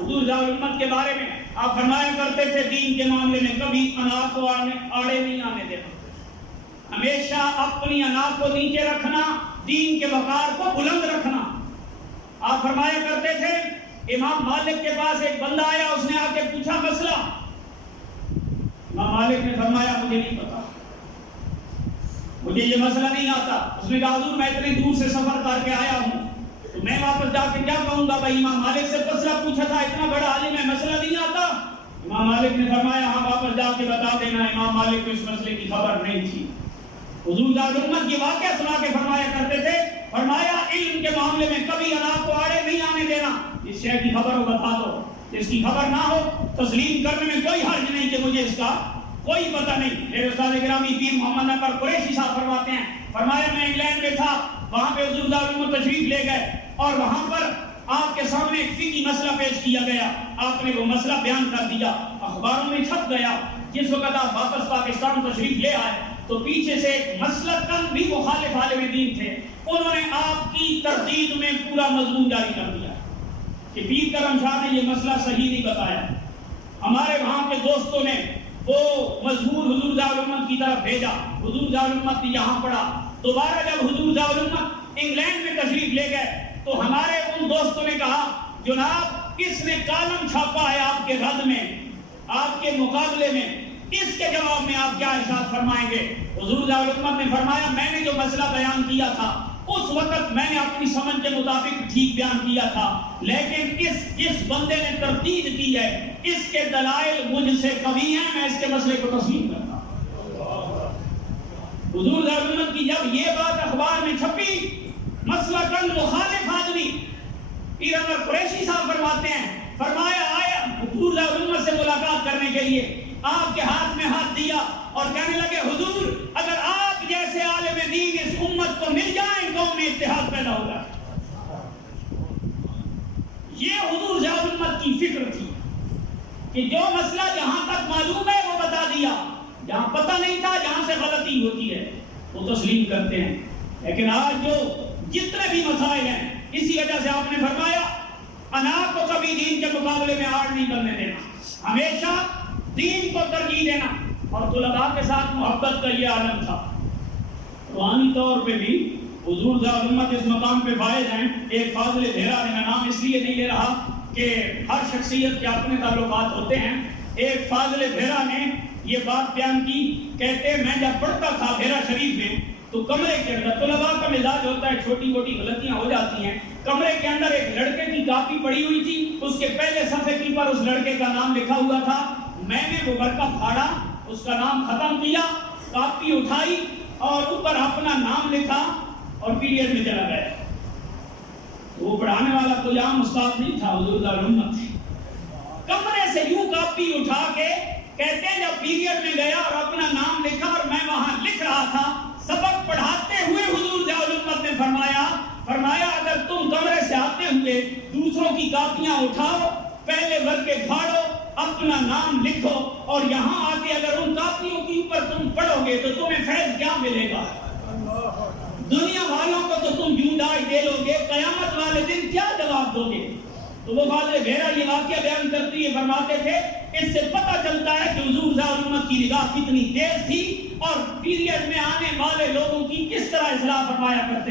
حضور ذات امت کے بارے میں آپ فرمایا کرتے تھے دین کے معاملے میں کبھی انا کو آڑے نہیں آنے دینا، ہمیشہ اپنی انا کو نیچے رکھنا، دین کے وقار کو بلند رکھنا۔ آپ فرمایا کرتے تھے امام مالک کے پاس ایک بندہ آیا، اس نے آ کے پوچھا مسئلہ، امام مالک نے فرمایا مجھے نہیں پتا، مجھے یہ مسئلہ نہیں آتا۔ اس نے کہا حضور میں اتنے دور سے سفر کر کے آیا ہوں تو میں واپس جا کے کیا کہوں گا، بھائی امام مالک سے مسئلہ پوچھا تھا، اتنا بڑا عالم ہے، مسئلہ نہیں آتا۔ امام مالک نے فرمایا ہاں واپس جا کے بتا دینا امام مالک کو اس مسئلے کی خبر نہیں تھی۔ حضور ذات امت کی واقعہ سنا کے فرمایا کرتے تھے، فرمایا علم کے معاملے میں کبھی انا کو آڑے نہیں آنے دینا، اس شے کی خبر ہو بتا دو، جس کی خبر نہ ہو تسلیم کرنے میں کوئی حرج نہیں کہ مجھے اس کا کوئی پتہ نہیں۔ میرے استاد گرامی پیر محمد نقر قریشی صاحب فرماتے ہیں، فرمایا میں انگلینڈ میں تھا، وہاں پہ حضور ذات امت تشریف لے گئے اور وہاں پر آپ کے سامنے ایک فقہی مسئلہ پیش کیا گیا، آپ نے وہ مسئلہ بیان کر دیا، اخباروں میں چھپ گیا۔ جس وقت آپ واپس پاکستان تشریف لے آئے تو پیچھے سے ایک مسلکاً بھی مخالف عالم دین تھے، انہوں نے آپ کی تردید میں پورا مضمون جاری کر دیا کہ پیر کرم شاہ نے یہ مسئلہ صحیح نہیں بتایا۔ ہمارے وہاں کے دوستوں نے وہ مضمون حضور ذات امت کی طرف بھیجا، حضور ذات امت نے یہاں پڑھا۔ دوبارہ جب حضور ذات امت انگلینڈ میں تشریف لے گئے تو ہمارے ان دوستوں نے کہا جناب کس نے کالم چھاپا ہے آپ کے رد میں، آپ کے مقابلے میں، اس کے جواب میں آپ کیا ارشاد فرمائیں گے؟ حضور ذات امت نے فرمایا میں نے جو مسئلہ بیان کیا تھا اس وقت میں نے اپنی سمجھ کے مطابق ٹھیک بیان کیا تھا، لیکن جس بندے نے تردید کی ہے اس کے دلائل مجھ سے قوی ہیں، میں اس کے مسئلے کو تسلیم کرتا ہوں۔ حضور ذات امت کی جب یہ بات اخبار میں چھپی، مسلکاً مخالف آدمی پیر احمد قریشی صاحب فرماتے ہیں، فرمایا آیا حضور ذات امت سے ملاقات کرنے کے لیے، آپ کے ہاتھ میں ہاتھ دیا اور کہنے لگے حضور اگر آپ جیسے عالم دین اس امت کو مل جائیں قوم میں اتحاد پیدا ہوگا۔ یہ حضور ذات امت کی فکر تھی کہ جو مسئلہ جہاں تک معلوم ہے وہ بتا دیا، جہاں پتہ نہیں تھا، جہاں سے غلطی ہوتی ہے وہ تسلیم کرتے ہیں۔ لیکن آج جو جتنے بھی مسائل ہیں اسی وجہ سے آپ نے فرمایا انا کو کبھی دین کے مقابلے میں آڑ نہیں بننے دینا، ہمیشہ دین کو ترجیح دینا، اور طلباء کے ساتھ محبت کا یہ عالم تھا۔ روحانی طور پہ بھی حضور ذات امت اس مقام پہ فائز ہیں۔ ایک فاضل دھیرا نے، میں نام اس لیے نہیں لے رہا کہ ہر شخصیت کے اپنے تعلقات ہوتے ہیں، ایک فاضل دھیرا نے یہ بات بیان کی، کہتے میں جب پڑھتا تھا دھیرا شریف میں تو کمرے کے اندر طلباء کا مزاج ہوتا ہے، چھوٹی موٹی غلطیاں ہو جاتی ہیں، کمرے کے اندر ایک لڑکے کی کاپی پڑی ہوئی تھی، اس کے پہلے صفحے کی پر اس لڑکے کا نام لکھا ہوا تھا، میں نے وہ ورقہ پھاڑا، اس کا نام ختم کیا، کاپی اٹھائی اور اوپر اپنا نام لکھا اور پیریڈ میں چلا گیا۔ وہ پڑھانے والا کوئی عام استاد نہیں تھا، حضور ذات امت تھی۔ کمرے سے یوں کاپی اٹھا کے کہتے ہیں جب پیریڈ میں گیا اور اپنا نام لکھا اور میں وہاں لکھ رہا تھا، سبق پڑھاتے ہوئے حضور ذات امت نے فرمایا اگر تم کمرے سے آتے ہوئے دوسروں کی کاپیاں اٹھاؤ، پہلے ورقے پھاڑو، اپنا نام لکھو اور یہاں آ کے اگر ان کاپیوں کے اوپر تم پڑھو گے تو تمہیں فیض کیا ملے گا؟ دنیا والوں کو تو تم جھوٹائی دے لو گے، قیامت والے دن کیا جواب دو گے؟ تو وہ فاضل گھیرا یہ واقعہ بیان کرتی ہے، فرماتے تھے اس سے پتہ چلتا ہے کہ حضور ذات امت کی نگاہ کتنی تیز تھی اور پیریڈ میں آنے والے لوگوں کی کس طرح اصلاح فرمایا کرتے